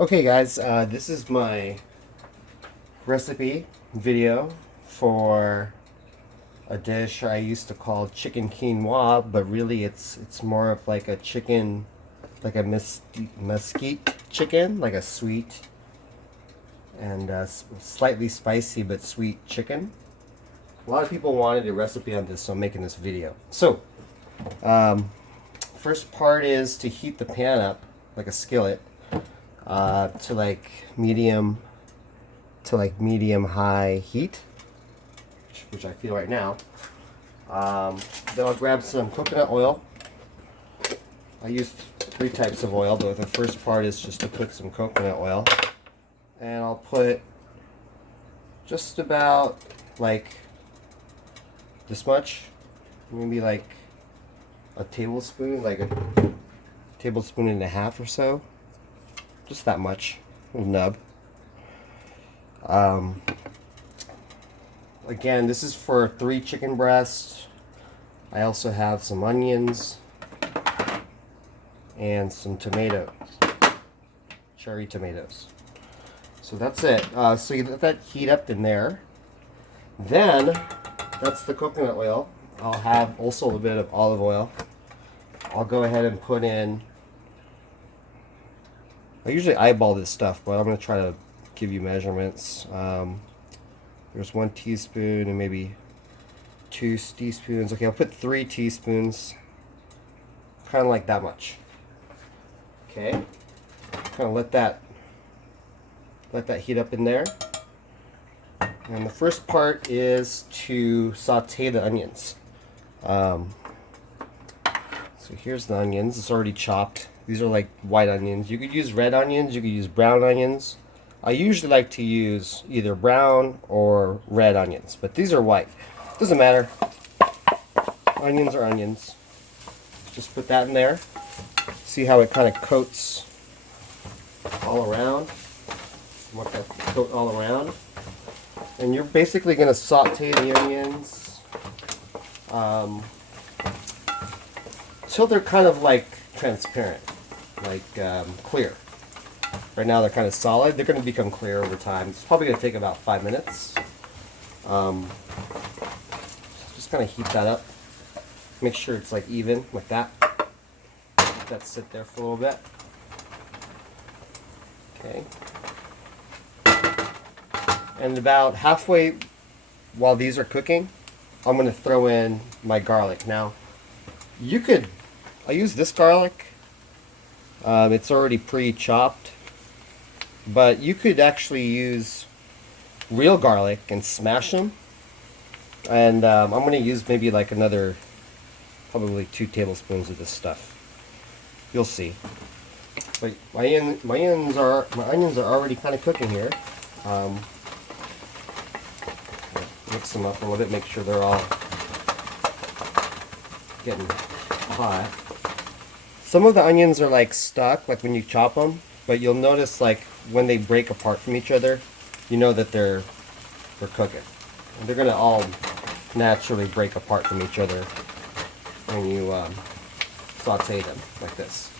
Okay guys, this is my recipe video for a dish I used to call chicken quinoa, but really it's more of like a chicken, like a mesquite chicken, like a sweet and slightly spicy but sweet chicken. A lot of people wanted a recipe on this, so I'm making this video. So, um, first part is to heat the pan up like a skillet to medium high heat, which I feel right now. Then I'll grab some coconut oil. I use three types of oil, but the first part is just to put some coconut oil, and I'll put just about like this much, maybe like a tablespoon, like a tablespoon and a half or so, just that much, a little nub. Again, this is for 3 chicken breasts. I also have some onions and some tomatoes, cherry tomatoes. So that's it. So you let that heat up in there. Then, that's the coconut oil. I'll have also a little bit of olive oil. I'll go ahead and put in, I usually eyeball this stuff, but I'm going to try to give you measurements. There's 1 teaspoon and maybe 2 teaspoons. Okay, I'll put 3 teaspoons. Kind of like that much. Okay. Kind of let that heat up in there. And the first part is to saute the onions. So here's the onions. It's already chopped. These are like white onions. You could use red onions. You could use brown onions. I usually like to use either brown or red onions, but these are white. Doesn't matter. Onions are onions. Just put that in there. See how it kind of coats all around? Want that to coat all around. And you're basically going to saute the onions till they're kind of like transparent, like clear. Right now they're kind of solid. They're going to become clear over time. It's probably going to take about 5 minutes. Just kind of heat that up. Make sure it's like even like that. Let that sit there for a little bit. Okay. And about halfway while these are cooking, I'm going to throw in my garlic. Now, I use this garlic. It's already pre-chopped. But you could actually use real garlic and smash them. And I'm going to use maybe like another, probably 2 tablespoons of this stuff. You'll see. But my onions are already kind of cooking here. Mix them up a little bit, make sure they're all getting hot. Some of the onions are like stuck, like when you chop them, but you'll notice like when they break apart from each other, you know that they're cooking. And they're gonna all naturally break apart from each other when you saute them like this.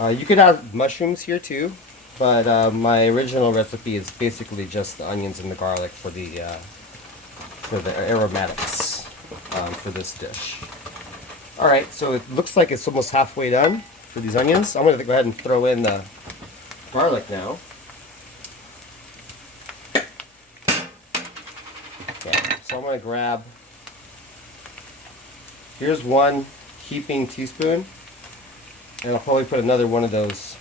You could have mushrooms here too, but my original recipe is basically just the onions and the garlic for the aromatics for this dish. Alright, so it looks like it's almost halfway done for these onions. I'm going to go ahead and throw in the garlic now. Okay, so I'm going to grab, here's 1 heaping teaspoon, and I'll probably put another one of those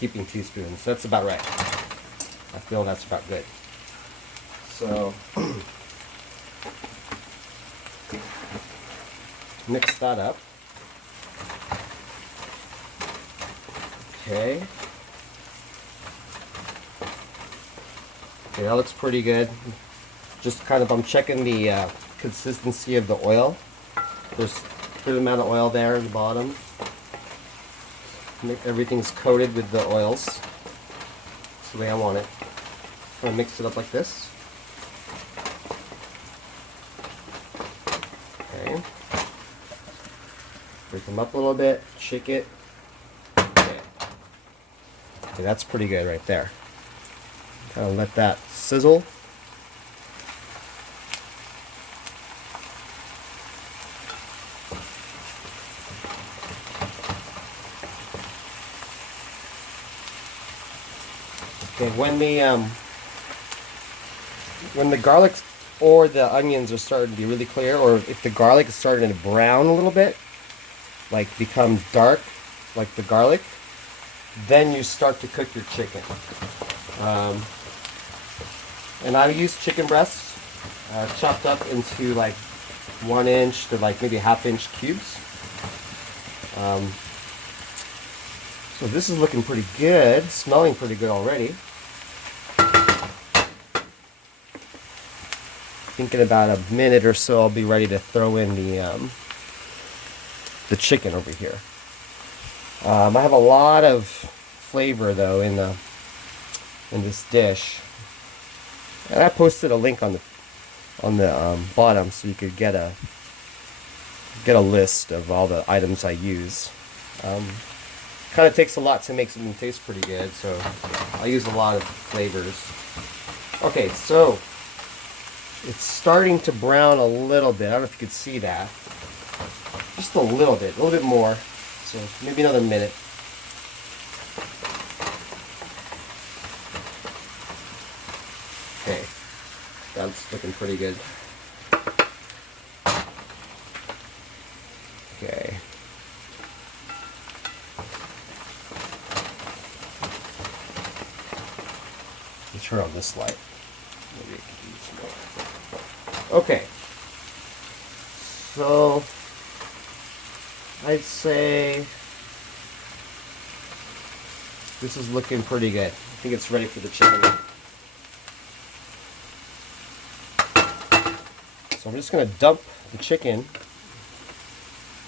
heaping teaspoons. That's about right. I feel that's about good. So, mix that up. Okay. Okay, that looks pretty good. Just kind of, I'm checking the consistency of the oil. There's a good amount of oil there at the bottom. Everything's coated with the oils. That's the way I want it. I'm going to mix it up like this. Okay. Break them up a little bit, shake it. Okay. Okay, that's pretty good right there. Kind of let that sizzle. Okay, when the garlic or the onions are starting to be really clear, or if the garlic is starting to brown a little bit, like become dark, like the garlic, then you start to cook your chicken. And I use chicken breasts chopped up into like 1 inch to like maybe ½ inch cubes. So this is looking pretty good, smelling pretty good already. I think in about a minute or so I'll be ready to throw in the chicken over here. I have a lot of flavor though in this dish, and I posted a link on the bottom so you could get a list of all the items I use. Kind of takes a lot to make something taste pretty good, so I use a lot of flavors. Okay, so it's starting to brown a little bit. I don't know if you could see that. Just a little bit more. So maybe another minute. Okay, that's looking pretty good. Okay. Let's turn on this light. Maybe I can use more. Okay. So I'd say this is looking pretty good. I think it's ready for the chicken. So I'm just going to dump the chicken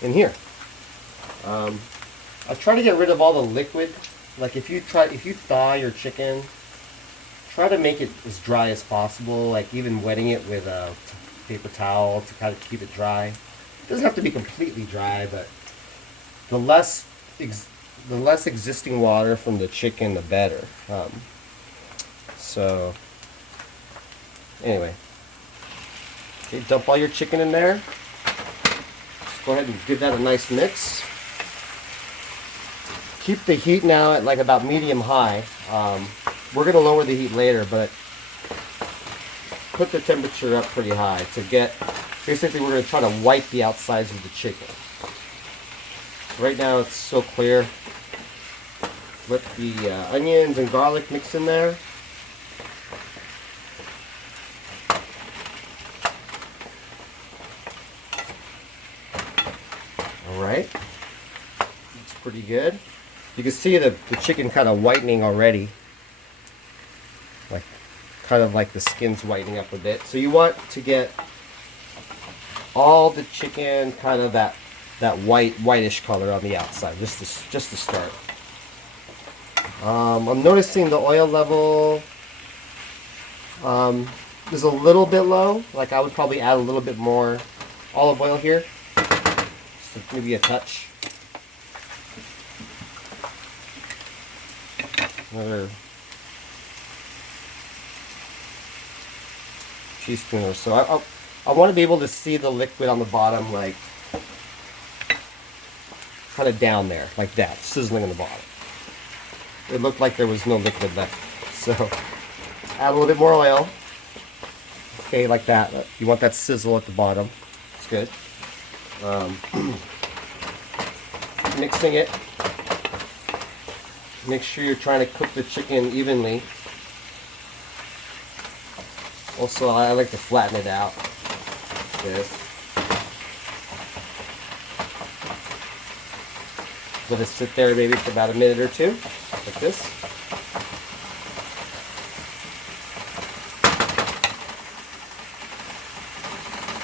in here. I try to get rid of all the liquid. Like if you thaw your chicken, try to make it as dry as possible. Like even wetting it with a paper towel to kind of keep it dry. It doesn't have to be completely dry, but the less existing water from the chicken, the better. So anyway, okay, dump all your chicken in there. Just go ahead and give that a nice mix. Keep the heat now at like about medium high. We're going to lower the heat later, but put the temperature up pretty high to get, basically we're going to try to wipe the outsides of the chicken. Right now it's so clear. Let the onions and garlic mix in there. Alright, looks pretty good. You can see the chicken kind of whitening already. Like, kind of like the skin's whitening up a bit. So you want to get all the chicken kind of that whitish color on the outside, just to start. I'm noticing the oil level is a little bit low. Like I would probably add a little bit more olive oil here. Just maybe a touch. Another teaspoon or so. I want to be able to see the liquid on the bottom, like kind of down there, like that, sizzling in the bottom. It looked like there was no liquid left. So add a little bit more oil. Okay, like that. You want that sizzle at the bottom. It's good. Mixing it. Make sure you're trying to cook the chicken evenly. Also, I like to flatten it out. This. Let it sit there maybe for about a minute or two, like this.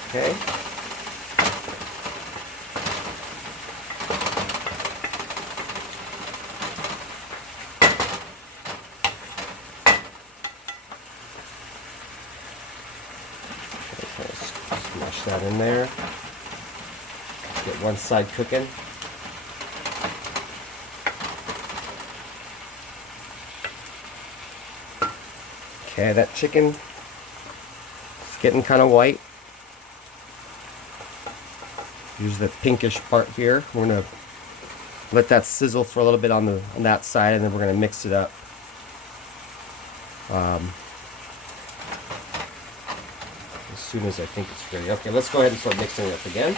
Okay. Smash that in there. Get one side cooking. Okay, that chicken is getting kind of white. Use the pinkish part here. We're gonna let that sizzle for a little bit on that side, and then we're gonna mix it up. As soon as I think it's ready. Okay, let's go ahead and start mixing it up again.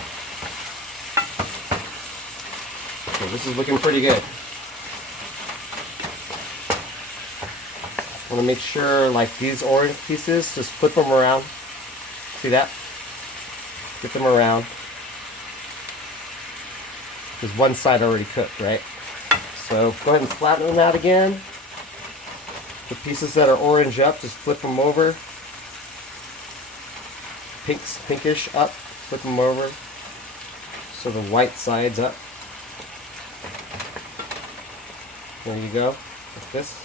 Okay, this is looking pretty good. I want to make sure, like these orange pieces, just flip them around. See that? Get them around. Because one side already cooked, right? So go ahead and flatten them out again. The pieces that are orange up, just flip them over. Pinkish up, flip them over. So the white side's up. There you go, like this.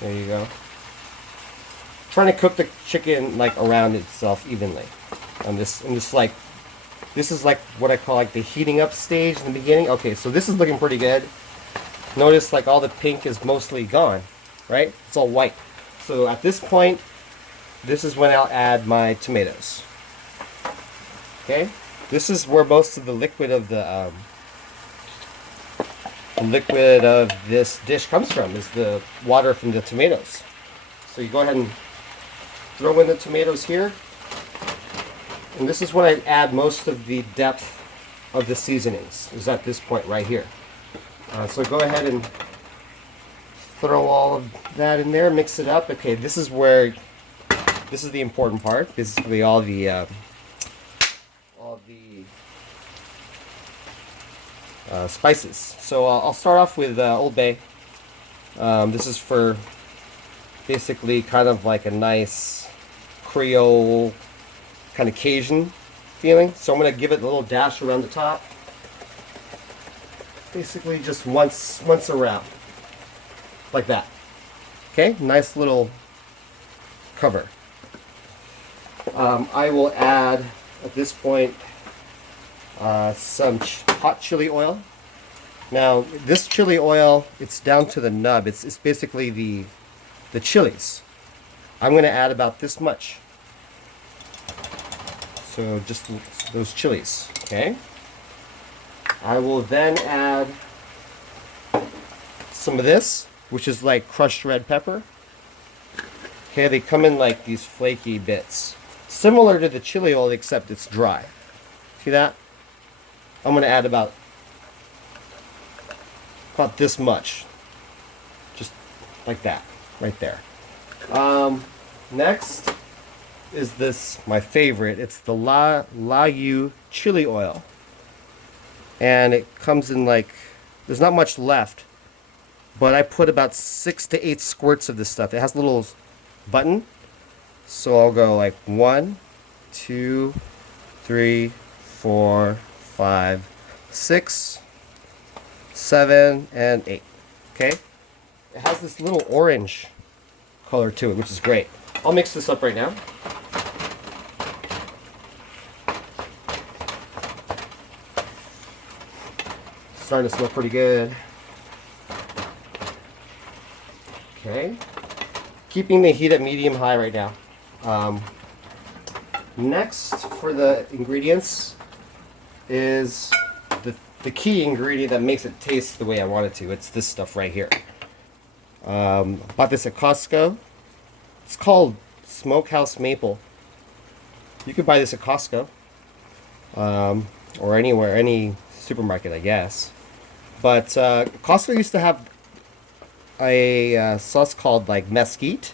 There you go. Trying to cook the chicken like around itself evenly. This is like what I call like the heating up stage in the beginning. Okay, so this is looking pretty good. Notice like all the pink is mostly gone, right? It's all white. So at this point, this is when I'll add my tomatoes. Okay, this is where most of the liquid of this dish comes from, is the water from the tomatoes. So you go ahead and throw in the tomatoes here. And this is when I add most of the depth of the seasonings, is at this point right here. So go ahead and throw all of that in there, mix it up. Okay, this is the important part. Basically all the spices. So I'll start off with Old Bay. This is for basically kind of like a nice Creole, kind of Cajun feeling. So I'm going to give it a little dash around the top. Basically just once around. Like that. Okay, nice little cover. I will add, at this point, some hot chili oil. Now, this chili oil, it's down to the nub. It's basically the chilies. I'm going to add about this much. So just those chilies, okay? I will then add some of this, which is like crushed red pepper. Okay, they come in like these flaky bits. Similar to the chili oil, except it's dry. See that? I'm going to add about this much. Just like that, right there. Next is this, my favorite. It's the La Yu chili oil. And it comes in like, there's not much left, but I put about 6 to 8 squirts of this stuff. It has a little button. So I'll go like 1, 2, 3, 4, 5, 6, 7, and 8. Okay? It has this little orange color to it, which is great. I'll mix this up right now. Starting to smell pretty good. Okay. Keeping the heat at medium-high right now. Next, for the ingredients, is the key ingredient that makes it taste the way I want it to. It's this stuff right here. Bought this at Costco. It's called Smokehouse Maple. You could buy this at Costco. Or anywhere, any supermarket, I guess. But Costco used to have a sauce called like Mesquite.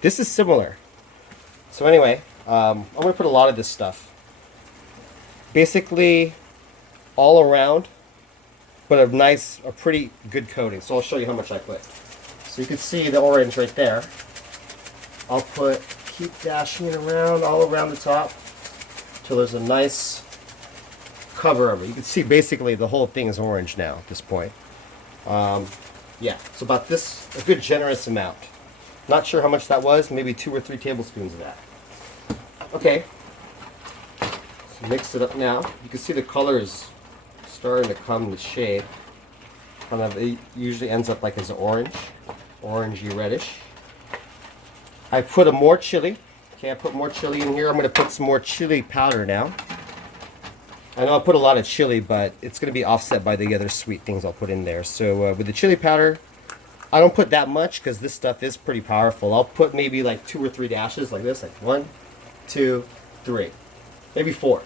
This is similar. So anyway, I'm going to put a lot of this stuff. Basically all around, but a pretty good coating. So I'll show you how much I put. So you can see the orange right there. I'll keep dashing it around, all around the top, till there's a nice cover of it. You can see basically the whole thing is orange now at this point. Yeah, so about this, a good generous amount. Not sure how much that was, maybe 2 or 3 tablespoons of that. Okay, so mix it up now. You can see the color is starting to come to shade. Kind of, it usually ends up like as orange. orangey reddish. I put more chili. Okay, I put more chili in here. I'm going to put some more chili powder now. I know I put a lot of chili, but it's going to be offset by the other sweet things I'll put in there. So with the chili powder, I don't put that much because this stuff is pretty powerful. I'll put maybe like 2 or 3 dashes like this, like 1, 2, 3, maybe 4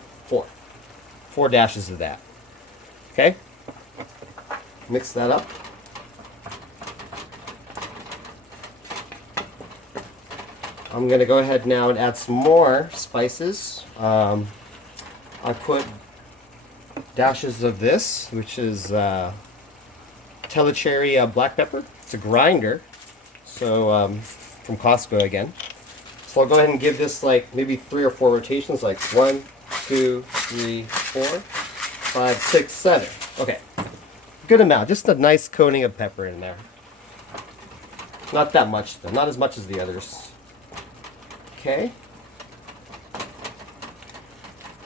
dashes of that. Okay, mix that up. I'm going to go ahead now and add some more spices. I put dashes of this, which is Telecherry black pepper. It's a grinder, so from Costco again. So I'll go ahead and give this like maybe 3 or 4 rotations, like 1, 2, 3, 4, 5, 6, 7. Okay, good amount. Just a nice coating of pepper in there. Not that much though, not as much as the others. Okay.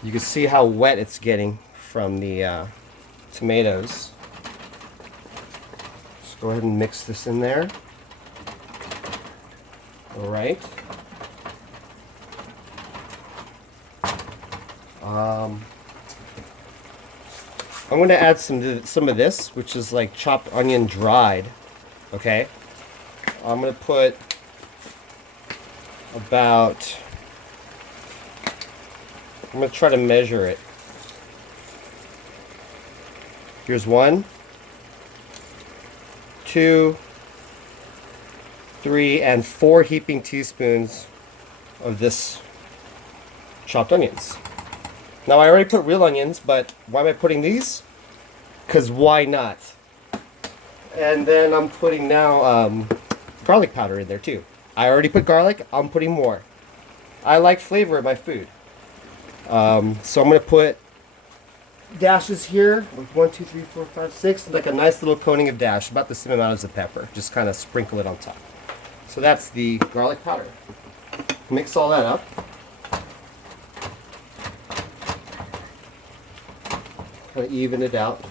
You can see how wet it's getting from the tomatoes. Just go ahead and mix this in there. All right. I'm going to add some of this, which is like chopped onion dried. Okay. I'm going to put about, I'm going to try to measure it. Here's 1, 2, 3, and 4 heaping teaspoons of this chopped onions. Now I already put real onions, but why am I putting these? Because why not? And then I'm putting now garlic powder in there too. I already put garlic, I'm putting more. I like flavor in my food. So I'm going to put dashes here, 1, 2, 3, 4, 5, 6, like a nice little coating of dash, about the same amount as the pepper. Just kind of sprinkle it on top. So that's the garlic powder. Mix all that up. Kind of even it out.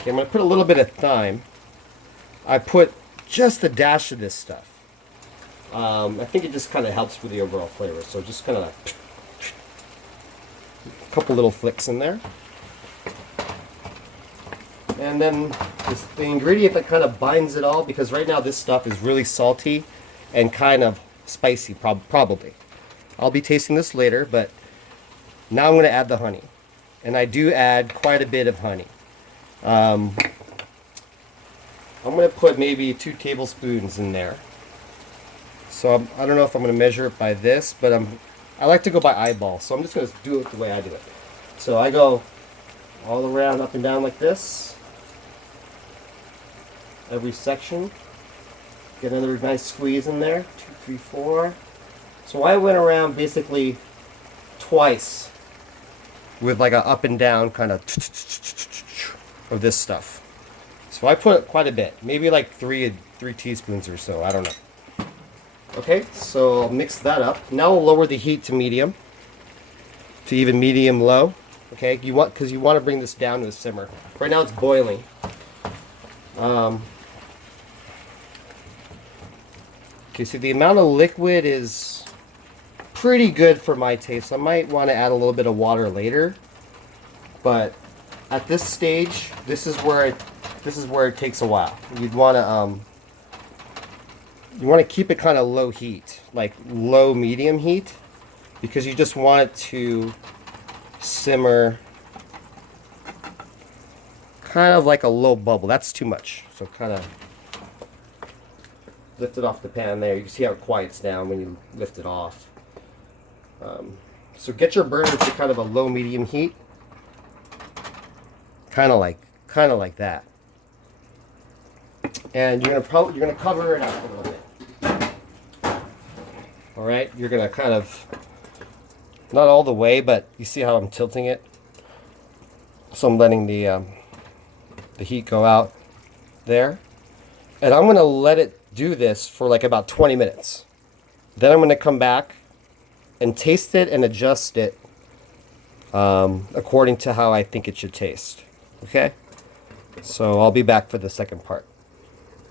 Okay, I'm going to put a little bit of thyme. I put just a dash of this stuff. I think it just kind of helps with the overall flavor. So just kind of like a couple little flicks in there. And then the ingredient that kind of binds it all, because right now this stuff is really salty and kind of spicy, probably. I'll be tasting this later, but now I'm going to add the honey. And I do add quite a bit of honey. I'm going to put maybe 2 tablespoons in there. So I don't know if I'm going to measure it by this, but I like to go by eyeball. So I'm just going to do it the way I do it. So I go all around, up and down like this. Every section. Get another nice squeeze in there. 2, 3, 4. So I went around basically twice with like a up and down kind of of this stuff. So I put quite a bit, maybe like 3 teaspoons or so, I don't know. Okay, so I'll mix that up. Now I'll lower the heat to medium, to even medium low. Okay, because you want to bring this down to a simmer. Right now it's boiling. Okay, so the amount of liquid is pretty good for my taste. I might want to add a little bit of water later, but at this stage, this is where it takes a while. You want to keep it kind of low heat, like low medium heat, because you just want it to simmer kind of like a low bubble. That's too much. So kind of lift it off the pan there. You can see how it quiets down when you lift it off. So get your burner to kind of a low medium heat, kind of like that. And you're gonna cover it up a little bit. All right, you're gonna kind of, not all the way, but you see how I'm tilting it. So I'm letting the heat go out there, and I'm gonna let it do this for like about 20 minutes. Then I'm gonna come back and taste it and adjust it according to how I think it should taste. Okay, So I'll be back for the second part.